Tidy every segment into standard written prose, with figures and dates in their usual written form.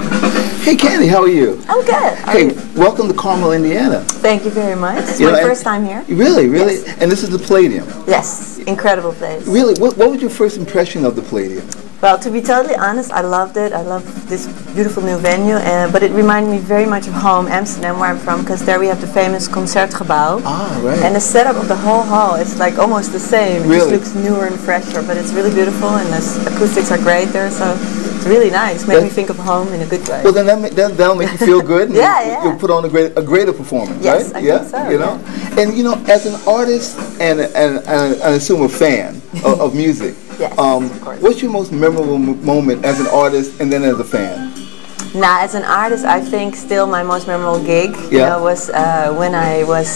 whenever. Hey Candy, how are you? I'm good. Hey, welcome to Carmel, Indiana. Thank you very much. It's my first time here. Really? Yes. And this is the Palladium? Yes, incredible place. Really? What was your first impression of the Palladium? Well, to be totally honest, I loved it. I loved this beautiful new venue, but it reminded me very much of home, Amsterdam, where I'm from, because there we have the famous Concertgebouw. Ah, right. And the setup of the whole hall is like almost the same. It really? just looks newer and fresher, but it's really beautiful, and the acoustics are great there, so it's really nice. Made me think of home in a good way. Well, then that'll make you feel good. And yeah. You'll put on a greater performance, yes, right? I think so. You know, and you know, as an artist and I assume a fan of music. Yes, of course. What's your most memorable moment as an artist and then as a fan? Now, as an artist, I think still my most memorable gig was when I was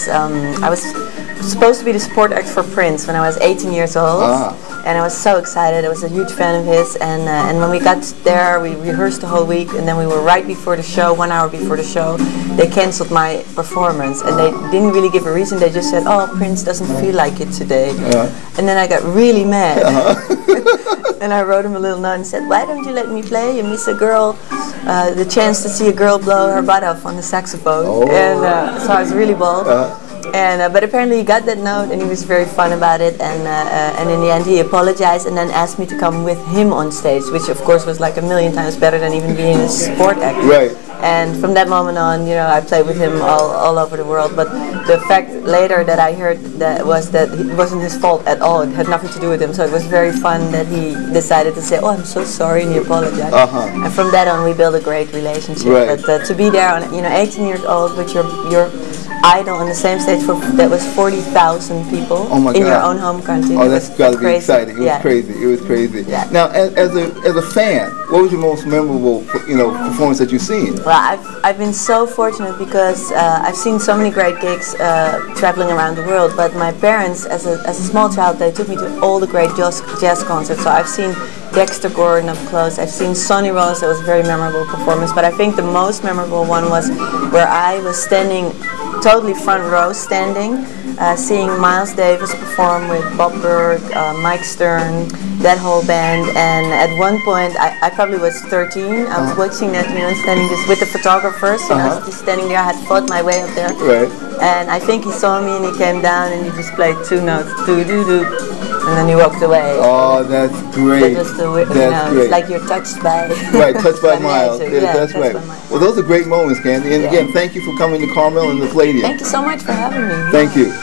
supposed to be the support act for Prince when I was 18 years old. And I was so excited. I was a huge fan of his, and when we got there, we rehearsed the whole week, and then we were right before the show, 1 hour before the show, they canceled my performance, and they didn't really give a reason. They just said, "Oh, Prince doesn't feel like it today," and then I got really mad, and I wrote him a little note and said, "Why don't you let me play? You miss a girl, the chance to see a girl blow her butt off on the saxophone," and so I was really bold. But apparently he got that note and he was very fun about it, and in the end he apologized and then asked me to come with him on stage, which of course was like a million times better than even being a support act. Right. And from that moment on, you know, I played with him all over the world. But the fact later that I heard that was that it wasn't his fault at all. It had nothing to do with him. So it was very fun that he decided to say, "Oh, I'm so sorry," and he apologized. And from that on, we built a great relationship. Right. But to be there, on, you know, 18 years old with your idol on the same stage that was 40,000 people in your own home country. Oh, that's got to be exciting. It was crazy. It was crazy. Yeah. Now, as a fan, what was your most memorable, performance that you've seen? Well, I've been so fortunate because I've seen so many great gigs traveling around the world. But my parents, as a small child, they took me to all the great jazz concerts. So I've seen Dexter Gordon up close. I've seen Sonny Rollins. That was a very memorable performance. But I think the most memorable one was where I was standing, totally front row standing, seeing Miles Davis perform with Bob Berg, Mike Stern, that whole band. And at one point, I probably was 13. I was watching that, standing just with the photographers. I was just standing there. I had fought my way up there. Right. And I think he saw me and he came down and he just played 2 notes, do-do-do. And then he walked away. Oh, that's great. That's great. It's like you're touched by... Right, touched by Miles. Yeah, that's right. Well, those are great moments, Candy. And again, thank you for coming to Carmel and the Palladium. Thank you so much for having me. Thank you.